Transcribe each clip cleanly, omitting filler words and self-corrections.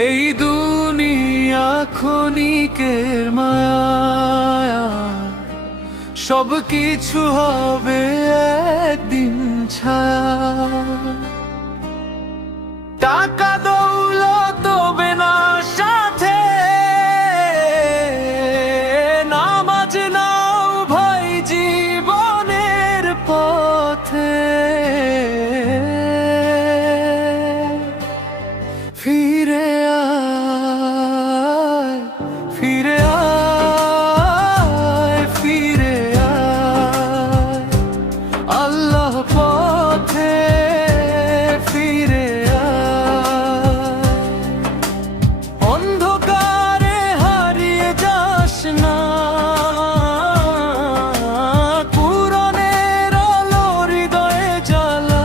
এই দুনিয়া ক্ষণিকের মায়া, সব কিছু হবে একদিন ছায়া। টাকা দৌলত হবে না সাথে, নামাজ নাও ভাই জীবনের পথে। ফিরে আয়, ফিরে আয়, ফিরে আয় আল্লাহ পথে। ফিরে আয়, অন্ধকারে হারিয়ে যাস না, কুরআনের আলো হৃদয়ে জ্বালা।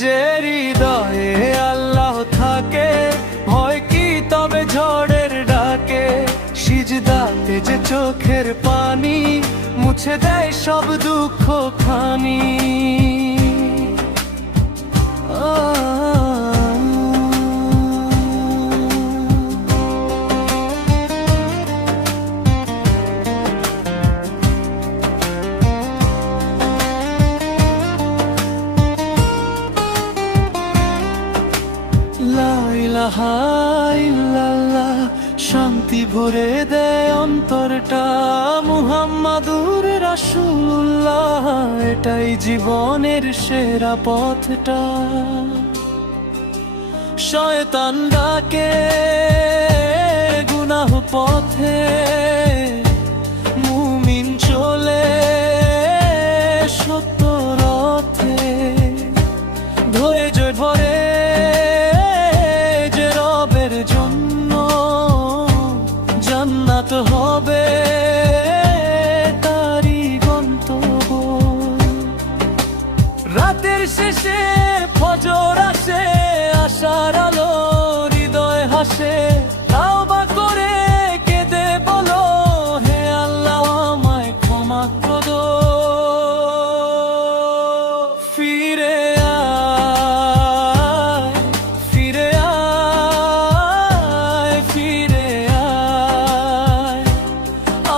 যে হৃদয়ে আল্লাহ থাকে, ভয় কি তবে ঝড়ের ডাকে। সিজদাতে যে চোখের পানি মুছে দেয় সব দুঃখ খানি। লা ইলাহা ইল্লাল্লাহ, শান্তি ভরে দেয় অন্তরটা। মুহাম্মাদুর রাসূলুল্লাহ, এটাই জীবনের সেরা পথটা। শয়তান ডাকে গুনাহ পথে, মুমিন চলে সত্য রথে। ধৈর্য ধরে জান্নাত হবে তারি গন্তব্য। রাতের শেষে ফজর আসে, আশার আলো হৃদয় হাসে। তাওবা করে কেঁদে বলো, হে আল্লাহ আমায় ক্ষমা করো। ফিরে আয়, ফিরে আয়, ফিরে আয়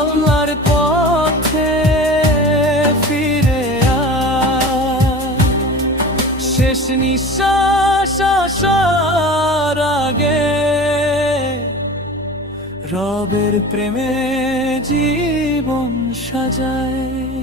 আল্লাহর পথে। ফিরে আয়, শেষ নিঃশ্বাস আসার আগে রবের প্রেমে জীবন সাজায়।